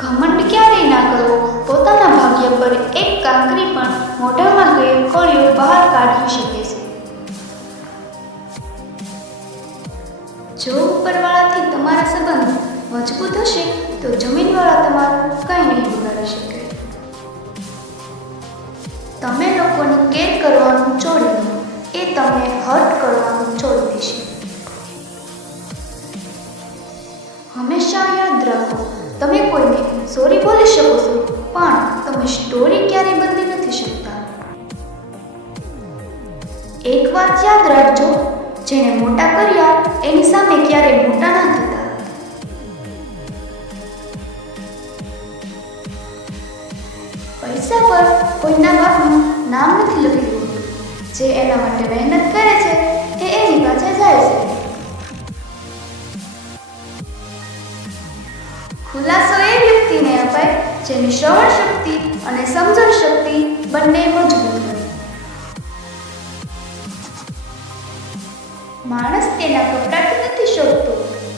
ઘમંડ ક્યારેય ના કરવો. પોતાના ભાગ્ય પર એક કાંકરી પણ મોઢામાં ગયેલ કોળિયો બહાર કાઢી શકે છે. જો ઉપરવાળાથી તમારા સંબંધ મજબૂત હશે તો જમીનવાળા તમારું કંઈ નહીં બગાડી શકે. તમે લોકોની કેર કરવાનું છોડી દો, એ તમને હર્ટ કરવાનું છોડી દેશે. હંમેશા યાદ રાખો, તમે કોઈને સોરી બોલી શકો છો, પણ તમે સ્ટોરી ક્યારેય બદલી નથી શકતા. એક વાત યાદ રાખજો, જેને મોટા કર્યા એની સામે ક્યારેય મોટા ના થતા. પૈસા પર કોઈના બાપનું નામ નથી લખેલું. જે એના માટે મહેનત કરે છે એ એની પાછળ જાય છે. ખુલાસો એ વ્યક્તિને અપાય જેની શ્રવણ શક્તિ અને સમજણ શક્તિ બંને મજબૂત હોય. માણસ તેના કપડાથી નથી શોધતો,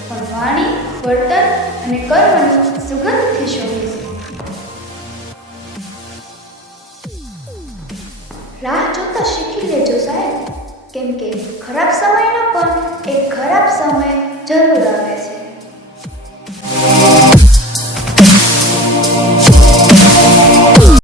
પણ વાણી, વર્તન અને કર્મની સુગંધથી શોધે છે. રાહ જોતા શીખી લેજો સાહેબ, કેમ કે ખરાબ સમયનો પણ એક ખરાબ સમય જરૂર આવે છે.